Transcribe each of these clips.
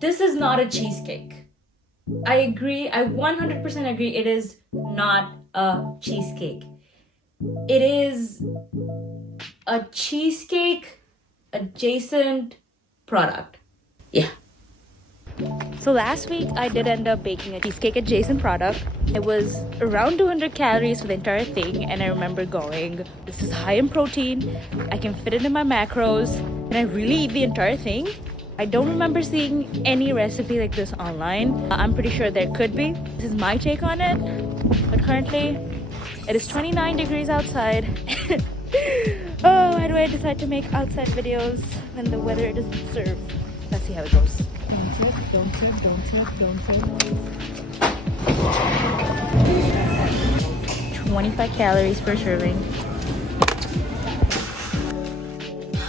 This is not a cheesecake. I agree. I 100% agree. It is not a cheesecake. It is a cheesecake adjacent product. Yeah. So last week I did end up baking a cheesecake adjacent product. It was around 200 calories for the entire thing, and I remember going, this is high in protein, I can fit it in my macros, and I really eat the entire thing. I don't remember seeing any recipe like this online. I'm pretty sure there could be. This is my take on it, but currently it is 29 degrees outside. Oh, why do I decide to make outside videos when the weather doesn't serve? Let's see how it goes. Don't check. 25 calories per serving.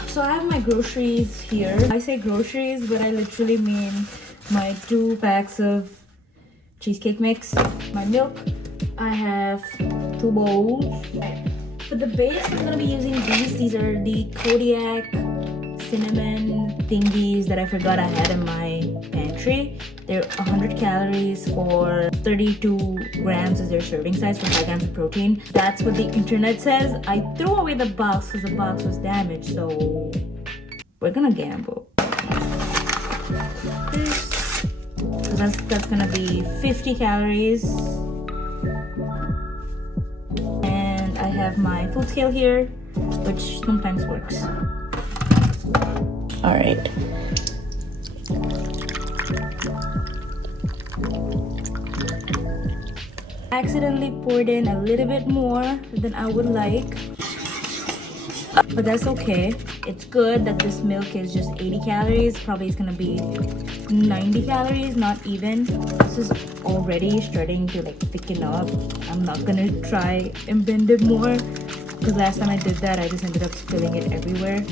So I have my groceries here. I say groceries, but I literally mean my 2 packs of cheesecake mix, my milk. I have 2 bowls. For the base, I'm gonna be using these. These are the Kodiak cinnamon thingies that I forgot I had in my pantry. They're 100 calories for 32 grams is their serving size for 5 grams of protein. That's what the internet says. I threw away the box because the box was damaged, so we're gonna gamble. So that's gonna be 50 calories. And I have my food scale here, which sometimes works. All right. Accidentally poured in a little bit more than I would like, but that's okay. It's good that this milk is just 80 calories. Probably it's gonna be 90 calories, not even. This is already starting to like thicken up. I'm not gonna try and bend it more, because last time I did that, I just ended up spilling it everywhere.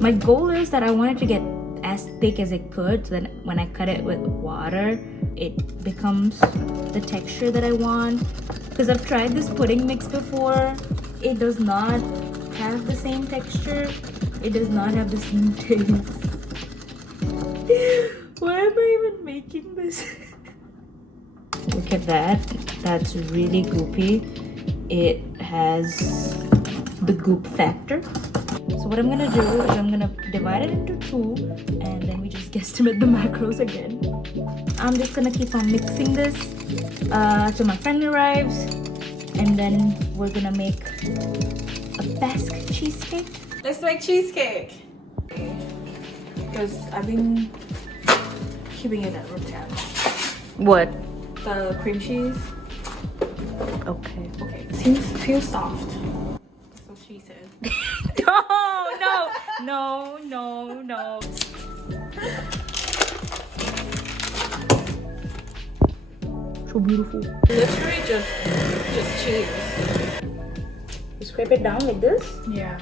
My goal is that I wanted to get as thick as it could, so then when I cut it with water, it becomes the texture that I want. Because I've tried this pudding mix before. It does not have the same texture. It does not have the same taste. Why am I even making this? Look at that. That's really goopy. It has the goop factor. So what I'm gonna do is I'm gonna divide it into 2, and then we just guesstimate the macros again. I'm just gonna keep on mixing this till my friend arrives, and then we're gonna make a Basque cheesecake. Let's make cheesecake. Because I've been keeping it at room temp. What? The cream cheese. Okay. Okay. Feels soft. That's what she said. No. So beautiful. Literally just cheese. You scrape it down like this? Yeah.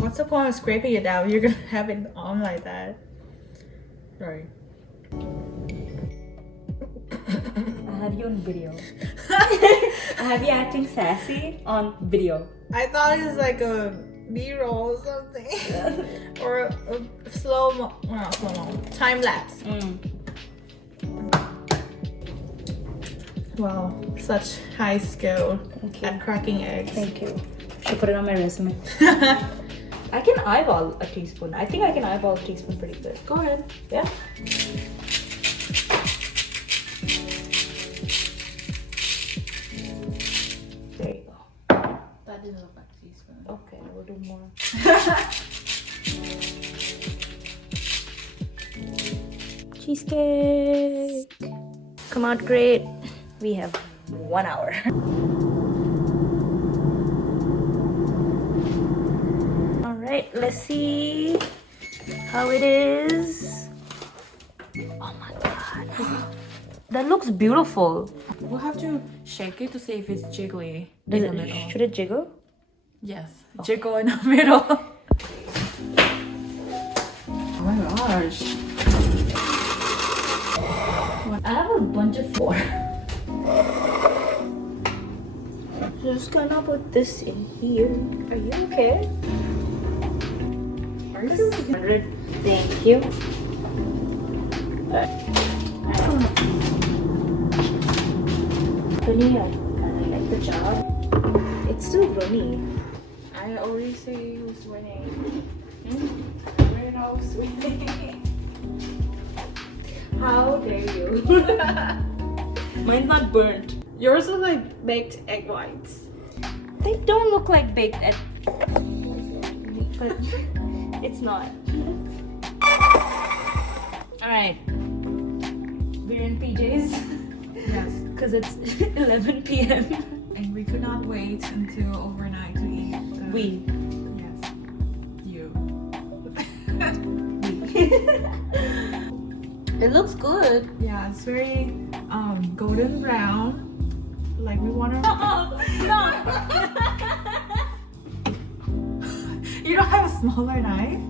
What's the point of scraping it down? You're gonna have it on like that. Sorry. I have you on video. I have you acting sassy on video. I thought it was like a B-roll or something. Or a slow-mo, not slow-mo, time-lapse. Wow, such high skill at cracking eggs. Thank you. Should put it on my resume. I can eyeball a teaspoon. I think I can eyeball a teaspoon pretty good. Go ahead. Yeah. There you go. That didn't look like a teaspoon. Okay, we'll do more. Cheesecake. Come out great. We have 1 hour. All right, let's see how it is. Oh my god. That looks beautiful. We'll have to shake it to see if it's jiggly. Does in the it, middle. should it jiggle? Yes. Jiggle in the middle. Oh my gosh. I have a bunch of four. So just gonna put this in here. Are you okay? Thank you. Really, I like the job. It's still runny. I already see who's winning. Hmm? I already know who's winning. How dare you? Mine's not burnt. Yours are like baked egg whites. They don't look like baked egg, but it's not. Alright. We're in PJs. Yes. Because it's 11 p.m. And we could not wait until overnight to eat. We. Yes. You. It looks good. Yeah, it's very golden brown. Like we want to. No. You don't have a smaller knife?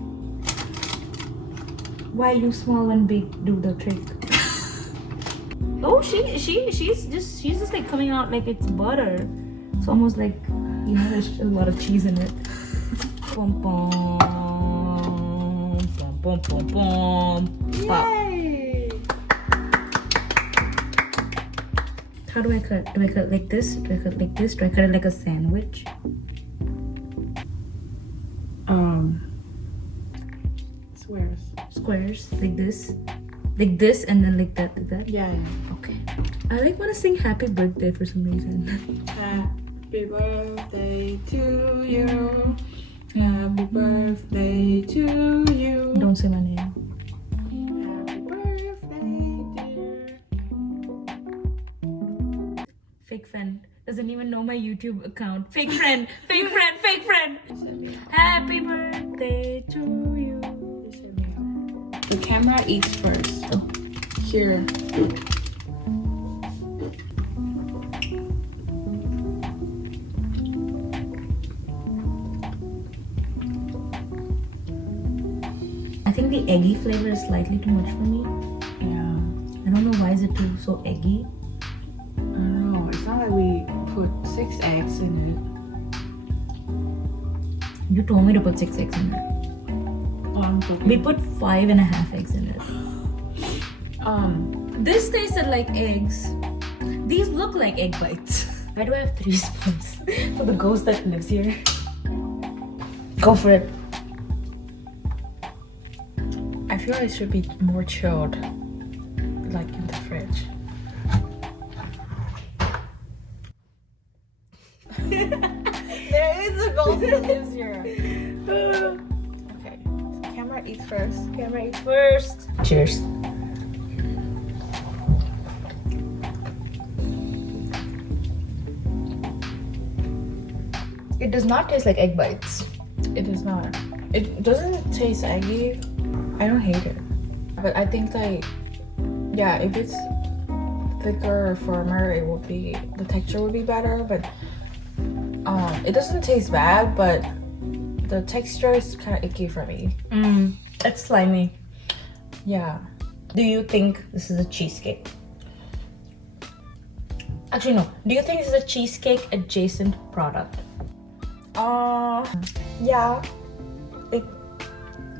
Why you small and big do the trick? Oh, she's just like coming out like it's butter. It's almost like, you know, there's a lot of cheese in it. Pom pom pom pom pom pom. Yay! How do I cut? Do I cut like this? Do I cut like this? Do I cut it like a sandwich? Squares. Squares like this, and then like that. Yeah. Okay. I like want to sing happy birthday for some reason. Happy birthday to you. Happy birthday to you. Don't say my name. Happy birthday, dear. Fake friend doesn't even know my YouTube account. Fake friend. Happy birthday to you. The camera eats first. Oh. Here. I think the eggy flavor is slightly too much for me. Yeah. I don't know why is it too so eggy. I don't know. It's not like we put 6 eggs in You told me to put 6 eggs in it. it. We put 5.5 eggs in it. This tasted like eggs. These look like egg bites. Why do I have 3 spoons? For the ghost that lives here. Go for it. I feel like it should be more chilled, like in the fridge. There is a ghost that lives here. Okay, camera eats first. Camera eats first. Cheers. It does not taste like egg bites. It is not. It doesn't taste eggy. I don't hate it, but I think like, yeah, if it's thicker or firmer, it would be, the texture would be better. But it doesn't taste bad, but the texture is kind of icky for me. It's slimy. Yeah. Do you think this is a cheesecake? Actually, no. Do you think this is a cheesecake adjacent product? Yeah.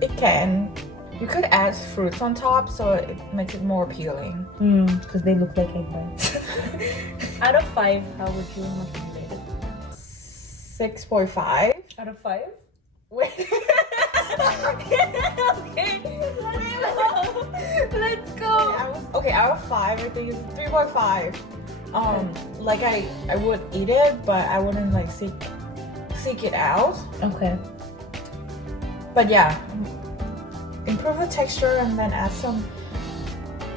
It can. You could add fruits on top, so it makes it more appealing. Because they look like egg bites. Out of 5, how would you rate it? 6.5. Out of 5? Wait. Okay, let's go. Okay, out of 5, I think it's 3.5. Like I would eat it, but I wouldn't like seek it out. Okay. But yeah, improve the texture and then add some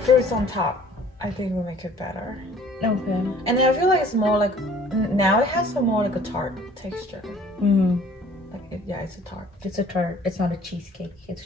fruits on top. I think will make it better. Okay. And then I feel like it's more like, now it has some more like a tart texture. Like yeah, it's a tart. It's a tart. It's not a cheesecake. It's